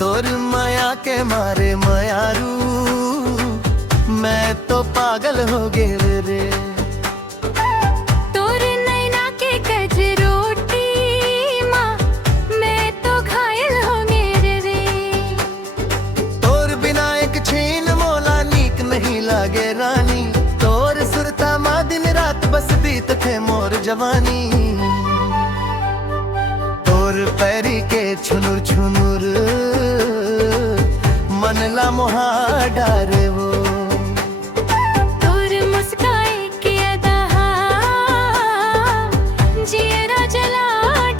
तोर माया के मारे मायारू मैं तो पागल हो गए रे। तोर नैना के कजरोटी माँ मैं तो घायल हो गए रे। तोर बिना एक छीन मोला नीक नहीं लागे रानी। तोर सुरता माँ दिन रात बस बीत थे मोर जवानी। तोर पैरी के छुनुर छुनुर मनला मोहा डारे वो। तोर मुस्काए के अदा जियरा जला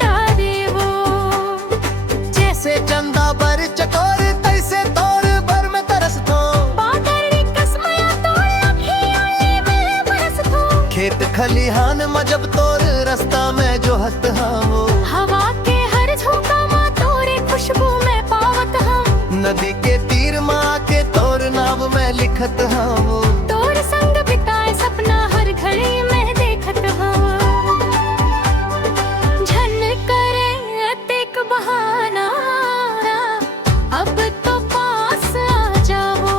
डारे वो। जैसे चंदा बर चकोर तैसे तोर बर में तरस थो। पागल कसमया तोर अखियाँ में बरस थो। खेत खलिहान में जब तोर रास्ता में जो हत वो। हवा के हर झोंका माँ तोरे खुशबू में पावत हम। नदी के तीर माँ के तोर नाम में लिखत वो। तोर संग बिताए सपना हर घड़ी में देखत हम। झन करे अतेक बहाना अब तो पास आ जाओ।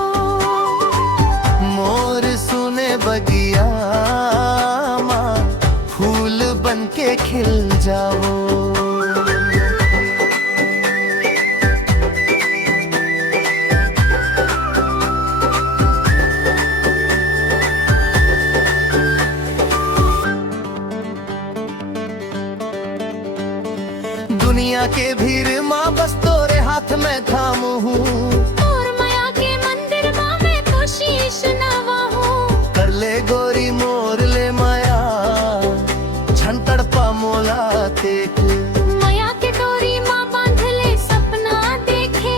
मोर सुने बगिया माँ फूल बन के खिल जाओ। दुनिया के भीड़ माँ बस तोरे हाथ में थाम हूँ। तोर माया के मंदिर माँ मैं तो शीश नवा हूँ। कर ले गोरी मोर ले माया छन तड़पा मोला देख। माया के डोरी माँ बांध ले सपना देखे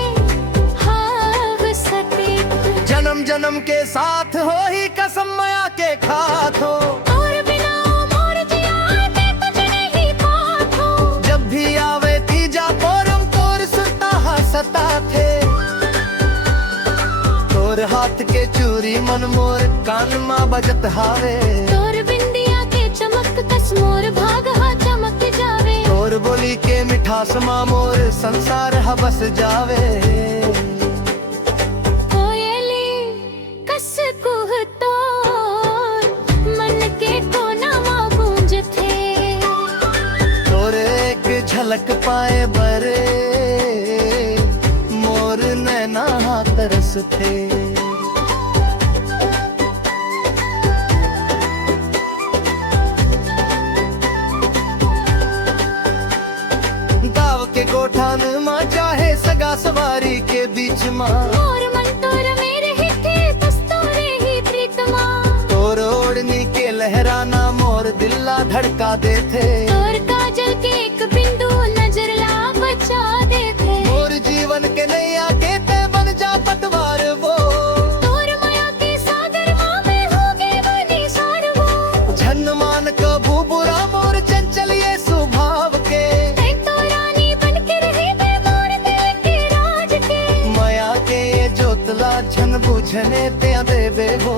हाँ सते। जन्म जन्म के साथ हो ही कसम माया के खात हो। और बिना मोर जिया ते तुझे नहीं पात हो। जब भी आवे तीजा पोरम तोर सुरता हंसता थे। तोर हाथ के चूरी मन मोर कान माँ बजत हावे। तोर बिंदिया के चमक कस मोर भाग हा चमक जावे। तोर बोली के मिठास माँ मोर संसार हबस जावे। कोयली कस कुह तोर मन के कोना माँ गूंज थे। तोर एक झलक पाए बरे मोर नैना तरस थे। गाँव के गोठान माँ चाहे सगा सवारी के बीच माँ। मोर मन तोर मेरे ही थे बस तोरे ही प्रीत माँ। तोर ओढ़नी के लहराना मोर दिल्ला धड़का दे थे। तोर काजल के एक बिंदु नजर ला बचा दे थे। मोर जीवन के नैया के ते बन जा पतवार वो। तोर माया के सागर माँ में हो गए बनी सार वो। झन मान कबू बुरा मोर चंचल ये स्वभाव के। तै तो रानी बन के रहे बे मोर दिल के राज के। माया के ये जोतला झन बुझने ते देवे वो।